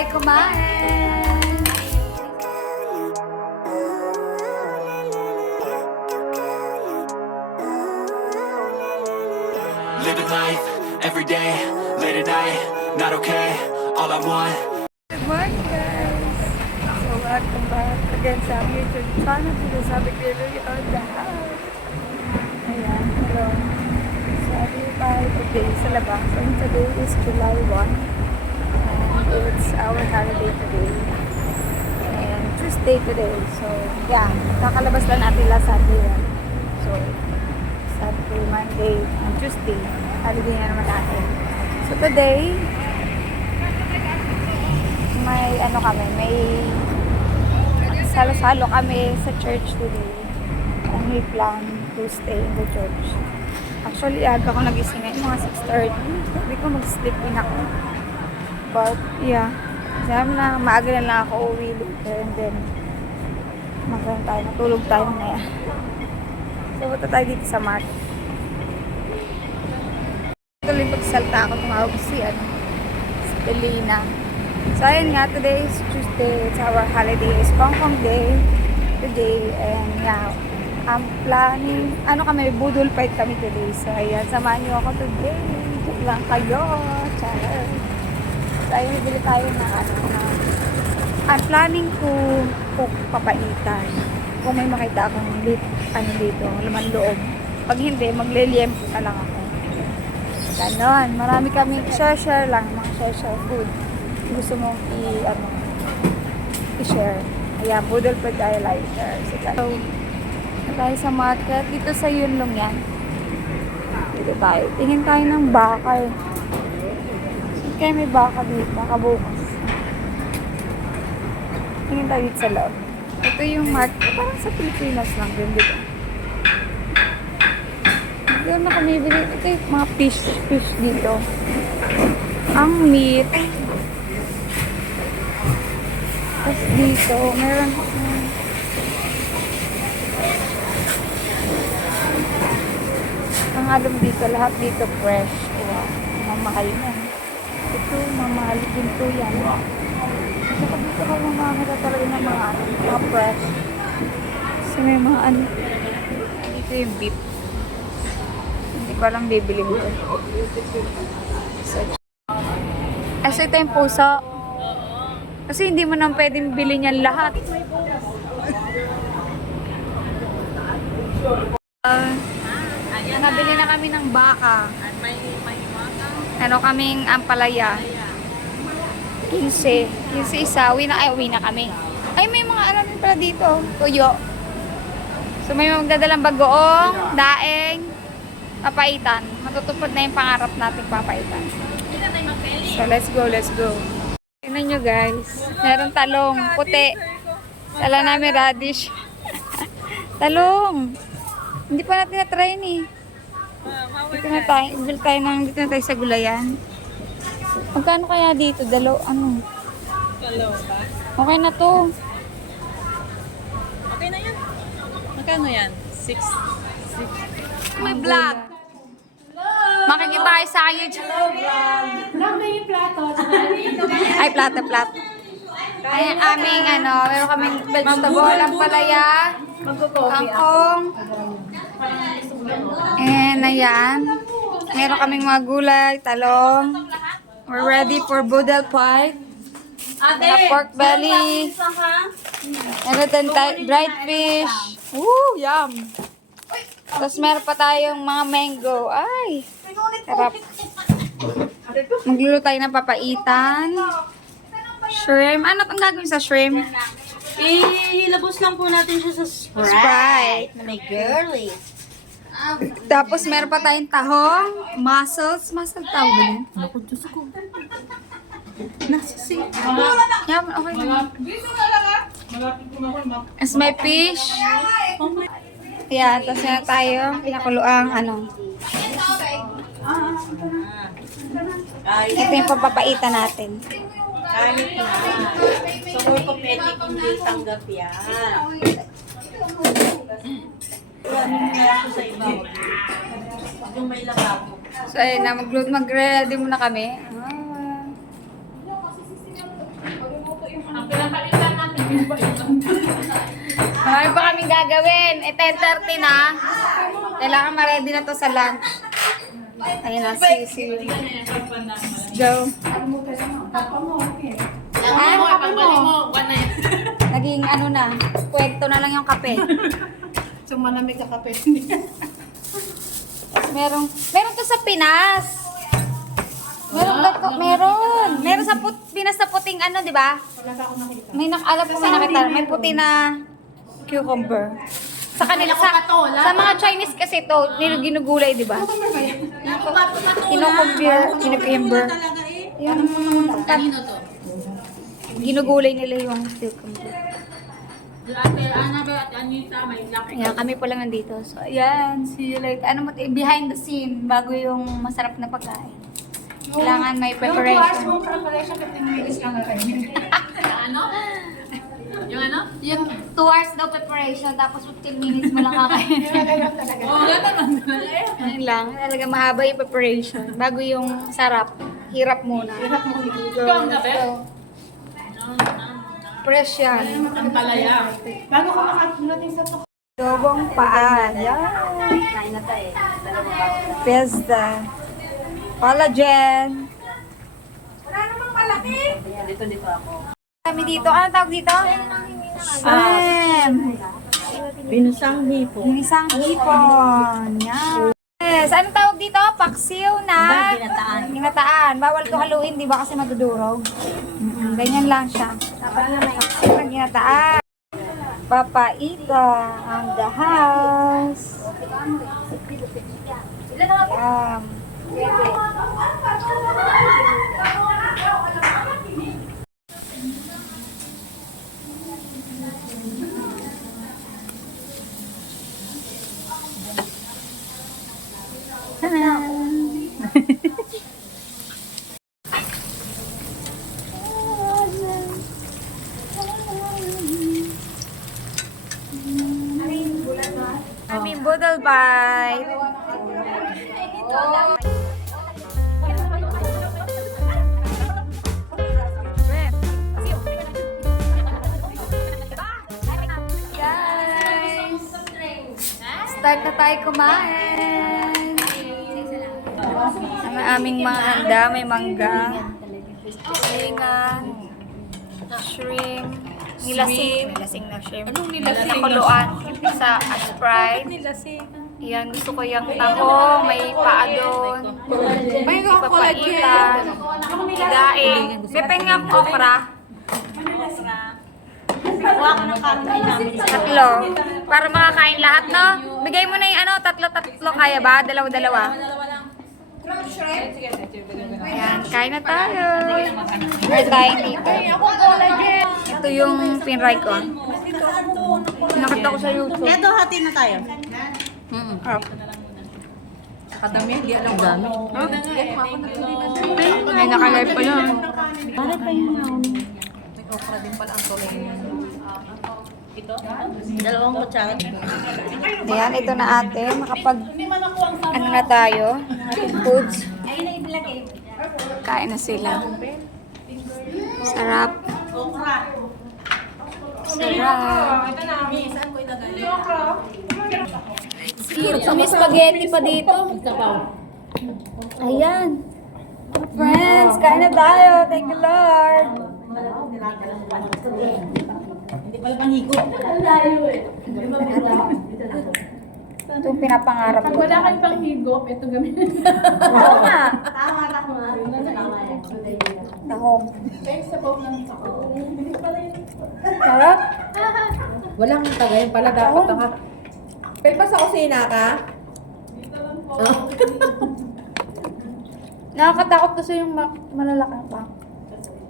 tayo kumain. Living life, every day, late at night, not okay, all I want. Good morning, guys. So, welcome back again sa YouTube channel. Dito sa Bigilio on the house. Ayan, hello. So, dito tayo today sa labas. And today is July 1. And it's our holiday today. And Tuesday today. So, yeah. Kakalabas lang natin last Sunday. So, Saturday, Monday, and Tuesday. Holiday na naman natin. So, today, may salo-salo kami sa church today. And we plan to stay in the church. Actually, aga ko nagising ngayon, mga 6:30. Sabi ko mag-sleep in ako. But, yeah. Sabi na, maaga na lang ako uwi later. And then, matulog tayo na yan. So, punta tayo dito sa market. Tuloy pagsalta ako, tumawag si Belina. So, ayun nga, today is Tuesday. It's our holiday. It's Hong Kong Day today. And yeah, I'm planning, kami, budol fight kami today. So, ayan, samahan niyo ako today. Joke lang kayo. Char. So, ayun, bibili tayo na I'm planning to cook papaitan. Kung may makita akong dito, laman loob. Pag hindi, magliliempo na lang ako. Ganon. Marami kami share lang, mga share food. Gusto mong i-share. Ayan, budol pa tayo lighter. So, tayo sa market. Dito sa Yunlong yan. Dito tayo. Tingin tayo ng baka eh. Kaya may baka dito. Baka bukas. Tingin tayo dito sa loob. Ito yung market. Parang sa Pilipinas lang din dito. Doon na kami bili. Ito yung mga fish dito. Ang meat. Tapos dito, meron ang alam dito, lahat dito fresh. Wow, mamahal na. Ito, mamahal din to yan. Saka dito ka mamahal talaga ng mga fresh. So may mga dito yung beef. Hindi ko alam bibili mo. So ito yung puso. Kasi hindi mo nang pwedeng bilhin yan lahat. Nabili na kami ng baka. Kaming ampalaya. 15 isa. Uwi na kami. Ay, may mga din pala dito. Tuyo. So, may magdadalang bagoong, daeng, papaitan. Matutupad na yung pangarap nating papaitan. So, let's go. Tingnan nyo guys, meron talong, puti. Dala namin radish. Talong. Hindi pa natin na-try ni. Dito na tayo sa gulayan. Magkano kaya dito? Dalaw ba? Okay na to. Okay na yan. Magkano yan? 6. May vlog. Makikita kayo sa akin YouTube. Ay, plato. Ay, aming meron kaming vegetable, ampalaya, kangkong. And ayan. Meron kaming mga gulay, talong. We're ready for budal pie. Pork belly. Meron din dried fish. Woo, yum. Tapos meron pa tayong mga mango. Ay, sarap. Magluluto tayo ng papaitan. Shrimp. Ano ang gagawin sa shrimp? Ilabos lang po natin siya sa Sprite. na may girly. Tapos meron pa tayong tahong, mussels. Mussel tawag ba yan? Ako, Diyos ko. Nasa Yan, okay na. As may fish. Yan, tapos meron tayong pinakuluang Ito yung papapaitan natin. Kahit na. So, kung cosmetic, hindi tanggap yan. Ano na ako sa iba? Yung may lababo. So, ayun na, mag-ready muna kami. Marami pa kaming gagawin. 10:30 na. Kailangan ma-ready na to sa lunch. Ayun na, si Joe. Naging ano na, kwento na lang yung kape. So malamig ka kape. Meron to sa Pinas. Meron sa Pinas na puting ano, di ba? Alam ko may nakita, may puti na cucumber. Sa kanila, sa mga Chinese kasi to, ginugulay, di ba? Cucumber. Yung ginugulay nila yung cucumber. Ayan, kami pa lang nandito. So, ayan, see you later. Ano mo, behind the scene, bago yung masarap na pagkain. Kailangan may preparation. Yung preparation, 15 minutes lang na kayo. Yung 2 hours daw preparation, tapos 15 minutes mo lang kakain. Ayun lang, talaga mahaba yung preparation. Bago yung sarap, hirap muna. Fresh yan. Ang palaya. Bago ka makakulating sa tok. Dobong paa. Yan. Fiesta. Collagen. Wala namang malaki. Dito ako. Kami dito. Anong tawag dito? Binusang hipo. Isang hipon. Yan. Yes. Anong tawag dito? Paksiw na ginataan. Bawal to haluin, di ba? Kasi madudurog. Ganyan lang siya. Paksiw na ginataan. Papaita ang the house. Aming budol bite. Guys, start na tayo kumain. Ang aming mga handa, may mangga, lingan, shrimp, nilasing na shrimp. Anong nilasing? Nakuluan sa Sprite. Yan, gusto ko yung taho, may paa doon. May papaitan, daing. May pengang okra. Tatlo. Para makakain lahat, no? Bigay mo na yung ano, tatlo kaya ba? Dalawa. Ayan, kain na tayo. Or tayo dito. Ito yung pinray ko. Nakita ko sa YouTube. Ito, hati na tayo. Kadami, hindi alam dami. May nakalive pa yun. May okra din pala ang tuloy. Dalawang kutsara. Ayan, ito na ate. Ano na tayo? Foods. Kain na sila. Sarap. May spaghetti pa dito. Ayan. Friends, kain na tayo. Thank you, Lord. Hindi pala panghigop. Ito yung pinapangarap ko. Wala kang panghigop, ito gamitin. Oo nga. Tahong. Sarap. Walang tagayin pala, dapat ka. Pero pa sa kusina ka? Nakakatakot kasi yung malalakang pa.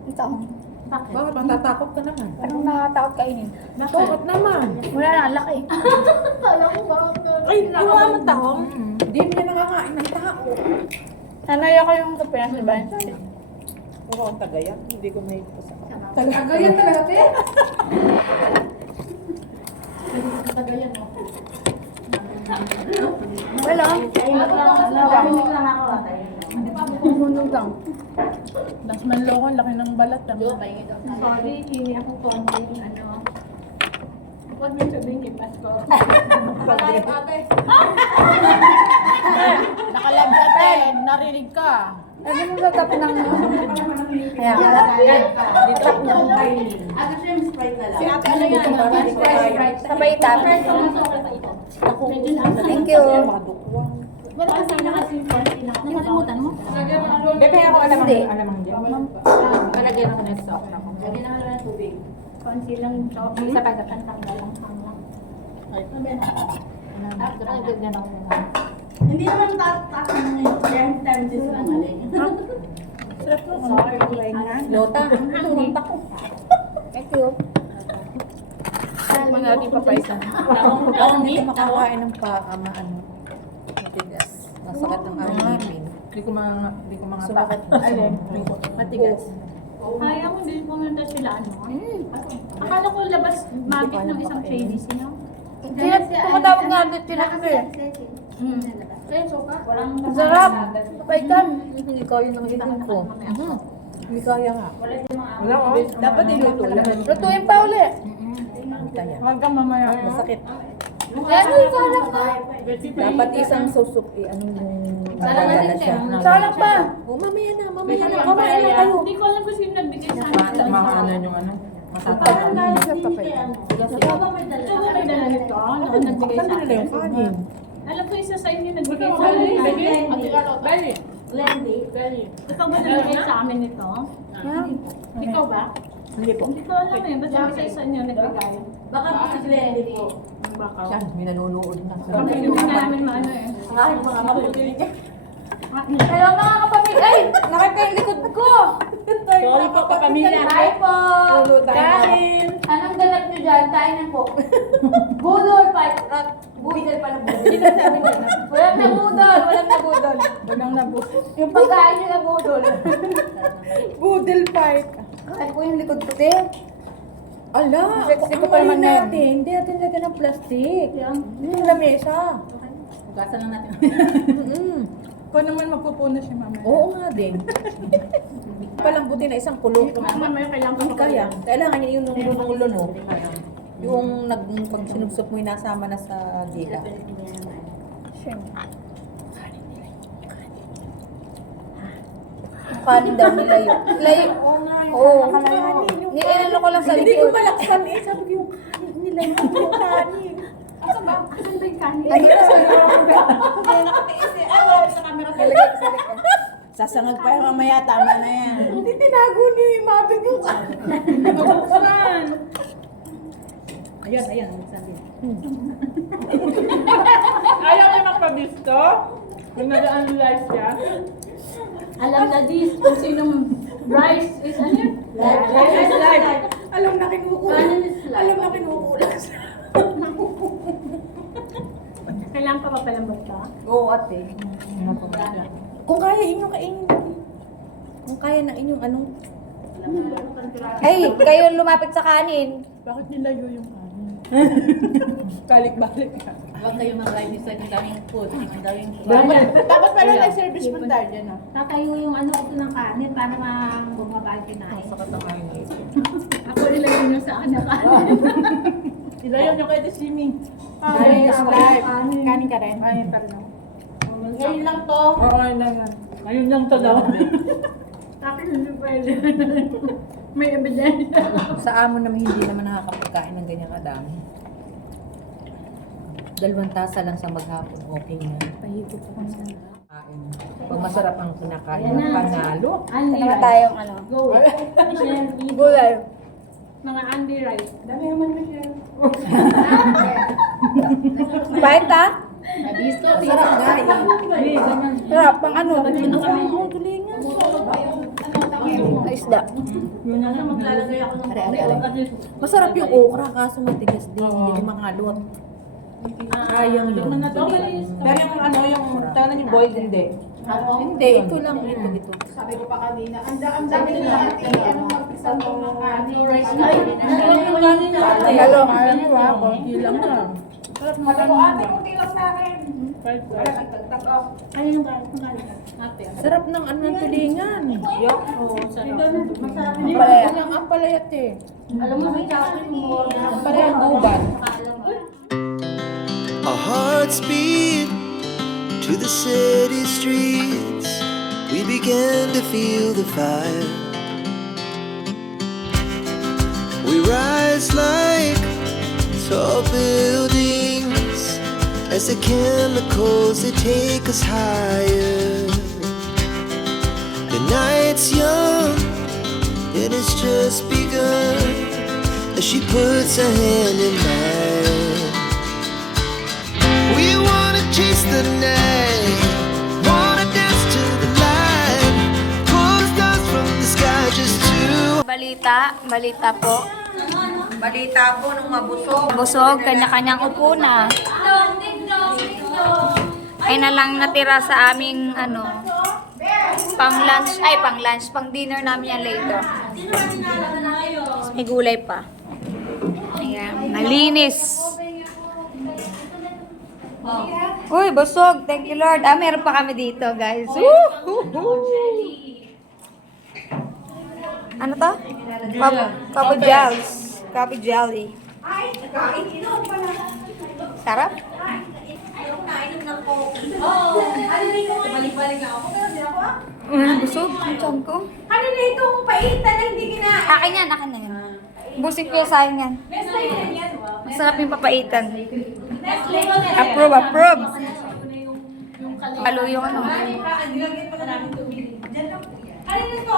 Yung tahong. Bakit matatakot ka naman? Anong nakakatakot kainin? Bakit naman? Wala na, ang laki. Ay, iwan ang tahong. Hindi mo na nakakain ng tao. Sanay ako yung sa Pinas, diba? Puro ang tagayan, hindi ko may ito sa Tagayan talaga, te? Wala. Sunog ka. lang. Das manlokon, laki ng balat. Sorry, hindi ako konting ano. Huwag mo sabihin kay Pasko. Nakalive ate, narinig ka. Ano mo sa tap ng... Kaya Dito ako kayo. Ano siya yung Sprite na lang? Si ate ano yan? sabay tap. Thank Thank you. Wala kasi na kasi yung party na. Nakalimutan mo? Bebe, ako Hindi. alamang dyan. Palagyan ako ng stock na ako. Lagyan ako ng tubig. Konsi lang yung stock. Sa pagkakang tanggal lang hanglang. Gagyan ako na. Hindi naman tatak ng 10 times is lang alin. Sarap mo. Sorry. Lota. Tulunta ko. Thank you. Mga natin papaisan. Ako hindi ko makakain ng matigas. Masakit ang aking ngipin. Hindi ko mga Sumakit. Alin? Matigas. Kaya mo din pumunta sila ano? Akala ko labas mabit ng isang Chinese, no? Tumatawag nga dito pinakasir. Kaya soka? Walang Ang sarap. Sabay tap. Hindi kaya yung ngipin ko. Hindi kaya nga. Wala ko. Dapat diluto lang. Lutuin pa uli. Kaya. Huwag kang mamaya. Masakit. Yan yung sarap ka. Dapat isang susok ano yung madala siya. Sarap pa. Oh, mamaya na. Mamaya na. Mamaya na kayo. Hindi ko alam kung sino nagbigay sa akin. Mga ano yung ano. Parang gano'n sa papel. Ikaw ba may dala nito? Ano nagbigay sa Saan nila yung akin? kanin? Alam ko isa sa inyo nagbigay sa akin. Bali. Glendy. Ikaw ba nagbigay sa amin nito? Ikaw ba? Hindi po. Hindi ko alam eh. Basta isa sa inyo nagbigay. Baka po si Glendy po. Baka. Siya, may nanonood na. Kami hindi namin maano eh. Ang aking mga kapatid niya. Hello mga kapamilya. Ay, nakita yung likod ko. Sorry po, kapamilya. Hi po. Kain. Anong ganap nyo dyan? Kainan po. Budol pa. Budol pa na budol. Walang na budol. Walang na budol. Walang nabukot. Yung pagkain nyo na budol. Boodle fight. Ay po yung likod ko din. Ala, Sexy ko ang pa naman mali na yan. natin. Hindi natin lagyan ng plastic. Yung lamesa. Hugasan lang natin. Kung naman magpupuno si mama. Oo nga din. Palambutin na isang kulong. Mamaya kailangan Hindi kaya. Kailangan niya yung lunong-lunong. Yung pag sinubsop mo yung nasama na sa dila. Kanin daw nilayo. Layo. Oo. Niinano ko lang sa Hindi ko likod. malaksan eh. Sabi ko yung kanin nila yung kanin. Asan ba? Asan ba yung kanin? Andito sa Sasangag pa yung mamaya, tama na yan. Hindi tinago niyo yung mabig yung kanin. Mabuksan. Ayun, ayun. Sabi. Ayaw niya magpabisto? Kung nag-analyze siya? Alam na this, kung sinong rice is ano yun? Rice is life. Alam na kinukulas. Kanin is life. Alam na kinukulas. Kailangan pa papalambot ka? Oo, ate. Kung kaya inyong kainin. Kung kaya na inyong anong... Ay, kayo lumapit sa kanin. Bakit nilayo yung kanin? Balik-balik ka. Huwag kayo mag-live sa daming food. Ang daming food. Dapat pala nag-service mo tayo dyan ah. Tatayo yung ano ito ng kanin para bumaba yung kinain. Sakit ang kanin. Ako nilagay nyo sa anak kanin. Nilayo nyo kayo si Ming. Kanin is ako. life. Kanin. Kanin ka rin. Ay, pa rin ako. Ngayon lang to. Oo, ayun lang yan. Ayun lang to daw. Tapos hindi pwede. May ebidensya. Sa amo naman hindi naman nakakapagkain ng ganyang kadami. 2 tasa lang sa maghapon, okay na. Pahigit pa sa kain. Pag masarap ang kinakain, Ayan na. panalo. Andy Ano rice. tayong ano? Go. Michelle, Gulay. mga Andy rice. Dami naman Michelle. Bait ha? Nabisto. Masarap nga eh. Sarap. Pang ano? Oo, galingan. Ay, isda. Yun na lang maglalagay ako ng Masarap yung okra kaso matigas din, hindi ko makalot. Sayang yun. Pero yung ano, yung tangan yung boiled hindi. Hindi, ito lang, ito. Sabi ko pa kanina, ang dami nila ate, ano mag-isang mga kanin, rice Ay, ano yung kanin natin? Talong. Ano ba? Konti lang na. Sarap ng kanin. konti lang sa akin. Ano yung galit? Ate. Sarap ng ano ng tulingan. Yok. Oo, sarap. Masarap Ang yun. palayat. Ang palayat eh. Alam mo, may chocolate mo. Ang palayat gubat. Our hearts beat to the city streets. We began to feel the fire. We rise like tall buildings as the chemicals they take us higher. The night's young and it's just begun as she puts her hand in mine. We wanna chase the night, wanna dance to the light, pull stars from the sky just to. Balita po. Balita po nung mabusog. Busog, kanya-kanyang upo na. Ay na lang natira sa aming pang dinner namin yan later. May gulay pa. Ayan, malinis. Uy, busog. Thank you, Lord. Meron pa kami dito, guys. Ano to? Coffee gels. Coffee jelly. Sarap? Busog. Ang tiyan ko. Ano na itong paitan na hindi kinain? Akin yan. Busig ko yung sayang yan. Masarap yung papaitan. Approve. Halo yung ano. Ano na ito?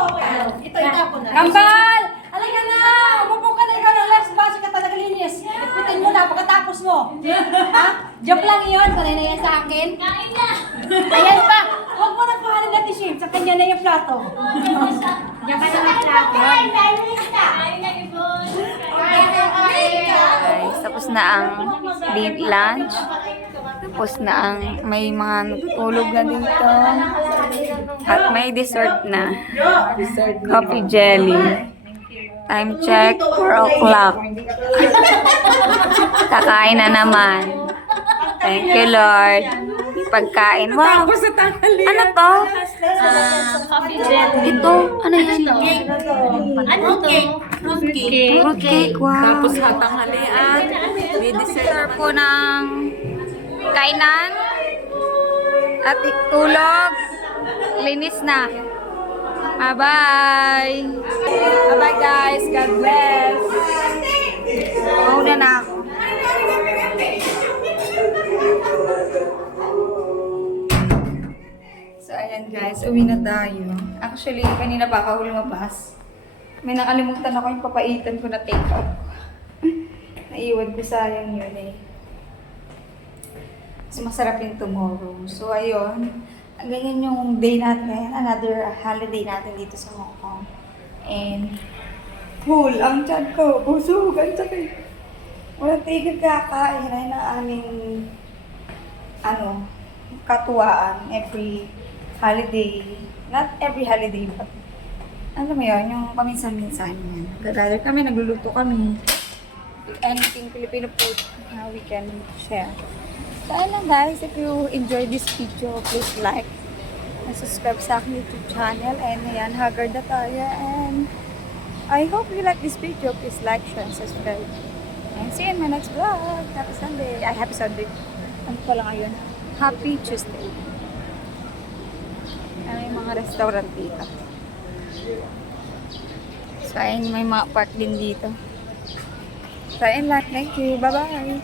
Ito, itapo na. Kambal! Halika na! Umupo ka na ikaw ng last bus ka talaga linis. Ipitin mo na pagkatapos mo. Ha? Joke lang yun. Sanay na yan sa akin. Kain na! Ayan pa! Huwag mo na kuhanin natin shame. Sa kanya na yung plato. Diyan ka na ng plato. Guys, tapos na ang late lunch. Tapos na ang may mga natutulog na dito. At may dessert na. Coffee jelly. Time check, 4 o'clock. Kakain na naman. Thank you, Lord. Pagkain. Wow! Ano to? Coffee jelly. Ito, ano yan? Ano to? Fruit cake. Fruit cake, wow. Tapos hatanghalian. May dessert. Serve po ng kainan at tulog. Linis na. Bye-bye. Bye-bye, guys. God bless. Mauna na ako. So, ayan guys. Uwi na tayo. Actually, kanina pa ako lumabas. May nakalimutan ako yung papaitan ko na take out. Naiwan ko, sayang yun eh. So, masarap yung tomorrow. So, ayun. Ganyan yung day natin ngayon. Another holiday natin dito sa Hong Kong. And, full ang tiyan ko. Busog, ang sakit. Walang tigil kakain. Ay na aming, katuwaan every holiday. Not every holiday, but alam mo yun, yung paminsan-minsan yan. Gather kami, nagluluto kami. Anything Filipino food na we can share. So, ayun lang guys. If you enjoyed this video, please like and subscribe sa aking YouTube channel. And ayan, haggard na tayo. And I hope you like this video. Please like, share, and subscribe. And see you in my next vlog. Happy Sunday. Ay, happy Sunday. Ano pala ngayon? Happy Tuesday. May mga restaurant dito. So, ayun, may mga park din dito. So, ayun lang. Thank you. Bye-bye.